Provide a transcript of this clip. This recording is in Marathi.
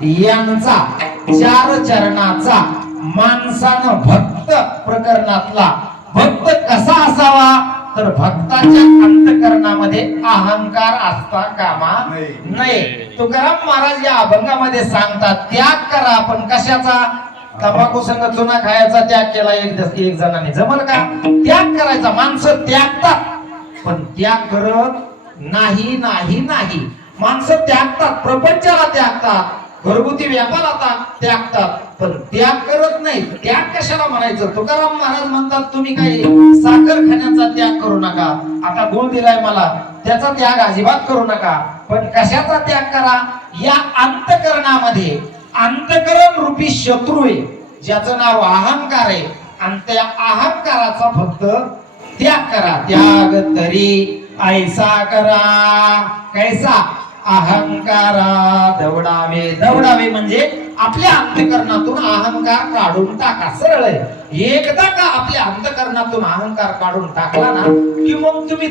यांचा चार चरणाचा माणसानं भक्त प्रकरणातला. भक्त कसा असावा? तर भक्ताच्या अंतकरणामध्ये अहंकार असता कामा. नाही. तुकाराम महाराज या अभंगामध्ये सांगतात त्याग करा आपण कशाचा? तंबाखू संग चुना खायचा त्याग केला एक एक जणांनी. जमल का? त्याग करायचा. माणसं त्यागतात पण त्याग करत नाही नाही नाही. माणसं त्यागतात प्रपंचाला त्यागतात. घरगुती व्यापार आता त्यागतात. पण त्याग करत नाही. त्याग कशाला म्हणायचं? तुकाराम महाराज म्हणतात तुम्ही काही साखर खाण्याचा त्याग करू नका. आता गुण दिलाय मला. त्याचा त्याग अजिबात करू नका. पण कशाचा त्याग करा? या अंतकरणामध्ये. अंतकरण रूपी शत्रू आहे. ज्याचं नाव अहंकार आहे. आणि त्या अहंकाराचा फक्त त्याग करा. त्याग तरी ऐसा करा. कैसा? अहंकारा दवडावे दवडावे म्हणजे आपल्या अंतकरणातून अहंकार काढून टाका. सरळ आहे. एकदा का आपल्या अंतकरणातून अहंकार काढून टाकला ना की मग तुम्ही